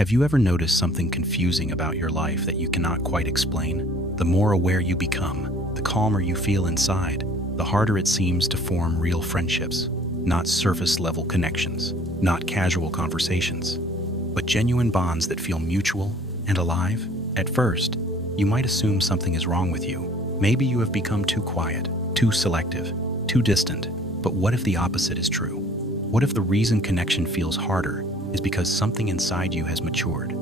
Have you ever noticed something confusing about your life that you cannot quite explain? The more aware you become, the calmer you feel inside, the harder it seems to form real friendships. Not surface-level connections, not casual conversations, but genuine bonds that feel mutual and alive. At first, you might assume something is wrong with you. Maybe you have become too quiet, too selective, too distant. But what if the opposite is true? What if the reason connection feels harder is because something inside you has matured?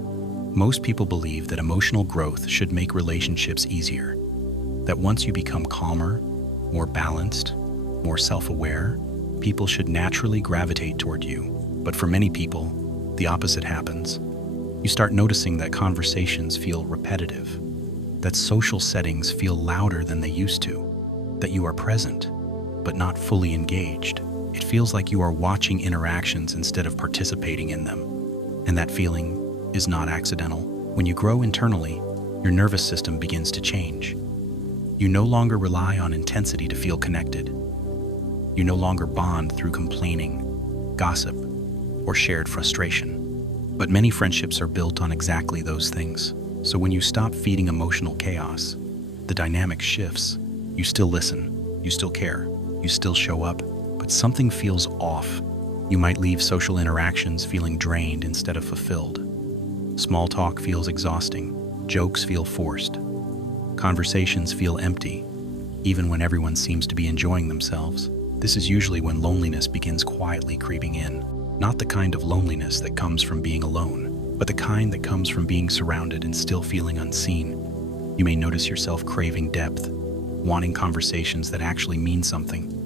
Most people believe that emotional growth should make relationships easier, that once you become calmer, more balanced, more self-aware, people should naturally gravitate toward you. But for many people, the opposite happens. You start noticing that conversations feel repetitive, that social settings feel louder than they used to, that you are present, but not fully engaged. It feels like you are watching interactions instead of participating in them. And that feeling is not accidental. When you grow internally, your nervous system begins to change. You no longer rely on intensity to feel connected. You no longer bond through complaining, gossip, or shared frustration. But many friendships are built on exactly those things. So when you stop feeding emotional chaos, the dynamic shifts. You still listen, you still care, you still show up, but something feels off. You might leave social interactions feeling drained instead of fulfilled. Small talk feels exhausting, jokes feel forced, conversations feel empty, even when everyone seems to be enjoying themselves. This is usually when loneliness begins quietly creeping in. Not the kind of loneliness that comes from being alone, but the kind that comes from being surrounded and still feeling unseen. You may notice yourself craving depth, wanting conversations that actually mean something,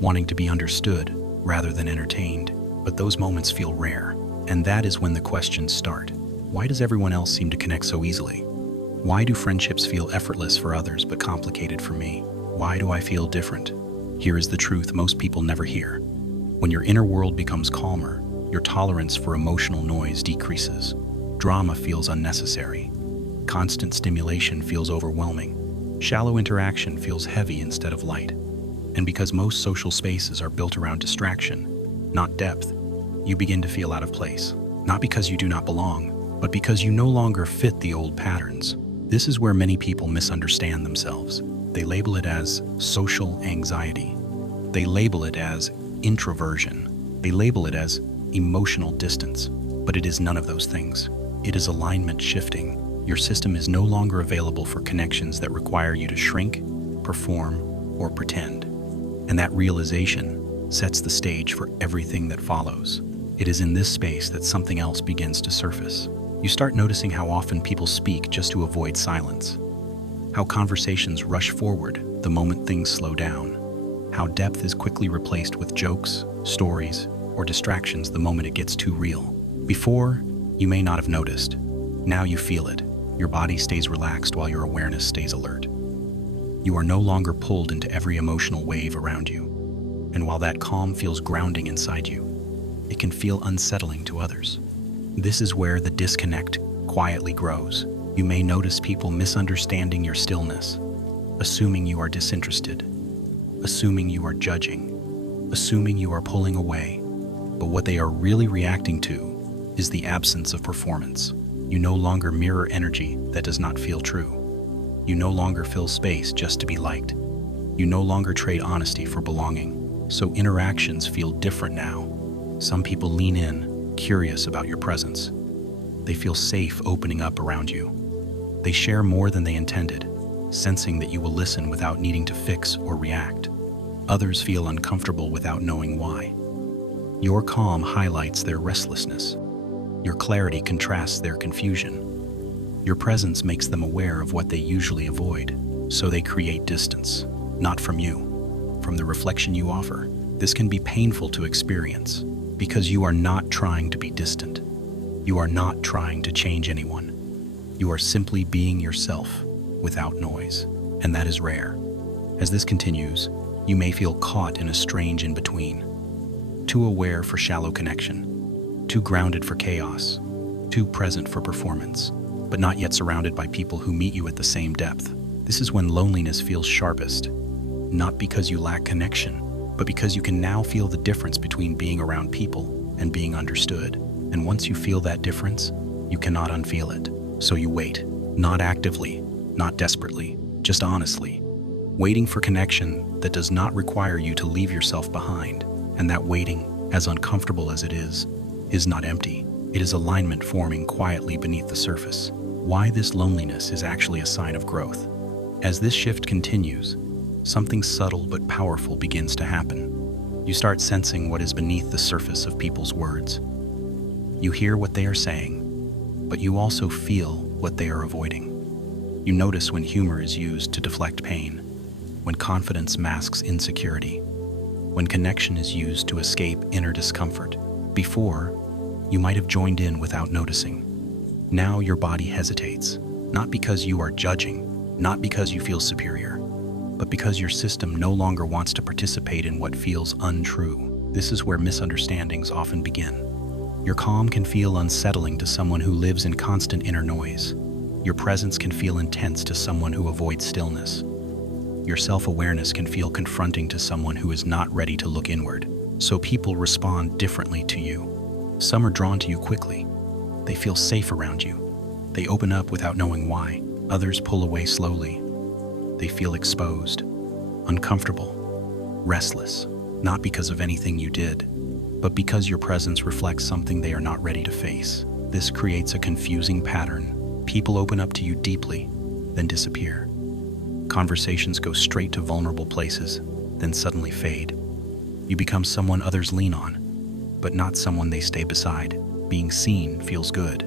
wanting to be understood rather than entertained. But those moments feel rare, and that is when the questions start. Why does everyone else seem to connect so easily? Why do friendships feel effortless for others but complicated for me? Why do I feel different? Here is the truth most people never hear. When your inner world becomes calmer, your tolerance for emotional noise decreases. Drama feels unnecessary. Constant stimulation feels overwhelming. Shallow interaction feels heavy instead of light. And because most social spaces are built around distraction, not depth, you begin to feel out of place. Not because you do not belong, but because you no longer fit the old patterns. This is where many people misunderstand themselves. They label it as social anxiety. They label it as introversion. They label it as emotional distance. But it is none of those things. It is alignment shifting. Your system is no longer available for connections that require you to shrink, perform, or pretend. And that realization sets the stage for everything that follows. It is in this space that something else begins to surface. You start noticing how often people speak just to avoid silence. How conversations rush forward the moment things slow down. How depth is quickly replaced with jokes, stories, or distractions the moment it gets too real. Before, you may not have noticed. Now you feel it. Your body stays relaxed while your awareness stays alert. You are no longer pulled into every emotional wave around you. And while that calm feels grounding inside you, it can feel unsettling to others. This is where the disconnect quietly grows. You may notice people misunderstanding your stillness, assuming you are disinterested, assuming you are judging, assuming you are pulling away. But what they are really reacting to is the absence of performance. You no longer mirror energy that does not feel true. You no longer fill space just to be liked. You no longer trade honesty for belonging. So interactions feel different now. Some people lean in, curious about your presence. They feel safe opening up around you. They share more than they intended, sensing that you will listen without needing to fix or react. Others feel uncomfortable without knowing why. Your calm highlights their restlessness. Your clarity contrasts their confusion. Your presence makes them aware of what they usually avoid, so they create distance, not from you, from the reflection you offer. This can be painful to experience, because you are not trying to be distant. You are not trying to change anyone. You are simply being yourself without noise, and that is rare. As this continues, you may feel caught in a strange in-between. Too aware for shallow connection, too grounded for chaos, too present for performance, but not yet surrounded by people who meet you at the same depth. This is when loneliness feels sharpest, not because you lack connection, but because you can now feel the difference between being around people and being understood. And once you feel that difference, You cannot unfeel it. So you wait. Not actively, not desperately, just honestly. Waiting for connection that does not require you to leave yourself behind. And that waiting, as uncomfortable as it is not empty. It is alignment forming quietly beneath the surface. Why this loneliness is actually a sign of growth. As this shift continues, something subtle but powerful begins to happen. You start sensing what is beneath the surface of people's words. You hear what they are saying, but you also feel what they are avoiding. You notice when humor is used to deflect pain, when confidence masks insecurity, when connection is used to escape inner discomfort. Before, you might have joined in without noticing. Now your body hesitates, not because you are judging, not because you feel superior, but because your system no longer wants to participate in what feels untrue. This is where misunderstandings often begin. Your calm can feel unsettling to someone who lives in constant inner noise. Your presence can feel intense to someone who avoids stillness. Your self-awareness can feel confronting to someone who is not ready to look inward. So people respond differently to you. Some are drawn to you quickly. They feel safe around you. They open up without knowing why. Others pull away slowly. They feel exposed, uncomfortable, restless, not because of anything you did, but because your presence reflects something they are not ready to face. This creates a confusing pattern. People open up to you deeply, then disappear. Conversations go straight to vulnerable places, then suddenly fade. You become someone others lean on, but not someone they stay beside. Being seen feels good,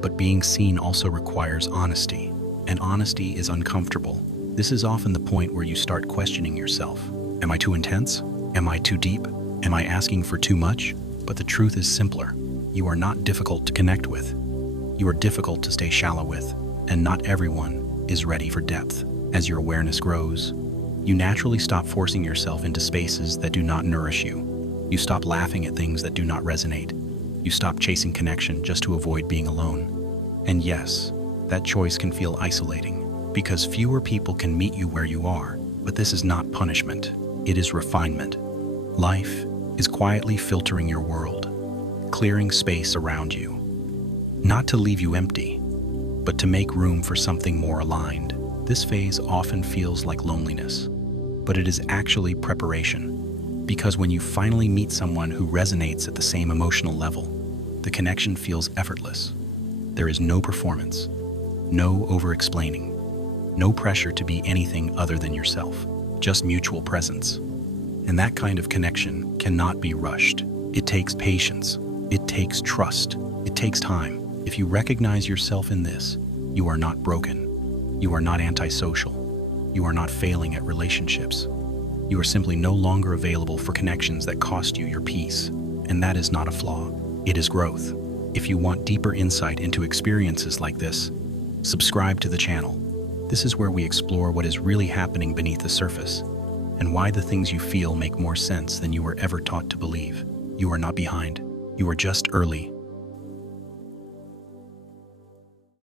but being seen also requires honesty, and honesty is uncomfortable. This is often the point where you start questioning yourself. Am I too intense? Am I too deep? Am I asking for too much? But the truth is simpler. You are not difficult to connect with. You are difficult to stay shallow with, and not everyone is ready for depth. As your awareness grows, you naturally stop forcing yourself into spaces that do not nourish you. You stop laughing at things that do not resonate. You stop chasing connection just to avoid being alone. And yes, that choice can feel isolating, because fewer people can meet you where you are. But this is not punishment. It is refinement. Life is quietly filtering your world, clearing space around you. Not to leave you empty, but to make room for something more aligned. This phase often feels like loneliness, but it is actually preparation. Because when you finally meet someone who resonates at the same emotional level, the connection feels effortless. There is no performance, no over-explaining, no pressure to be anything other than yourself, just mutual presence. And that kind of connection cannot be rushed. It takes patience, it takes trust, it takes time. If you recognize yourself in this, you are not broken. You are not antisocial. You are not failing at relationships. You are simply no longer available for connections that cost you your peace. And that is not a flaw. It is growth. If you want deeper insight into experiences like this, subscribe to the channel. This is where we explore what is really happening beneath the surface and why the things you feel make more sense than you were ever taught to believe. You are not behind. You are just early,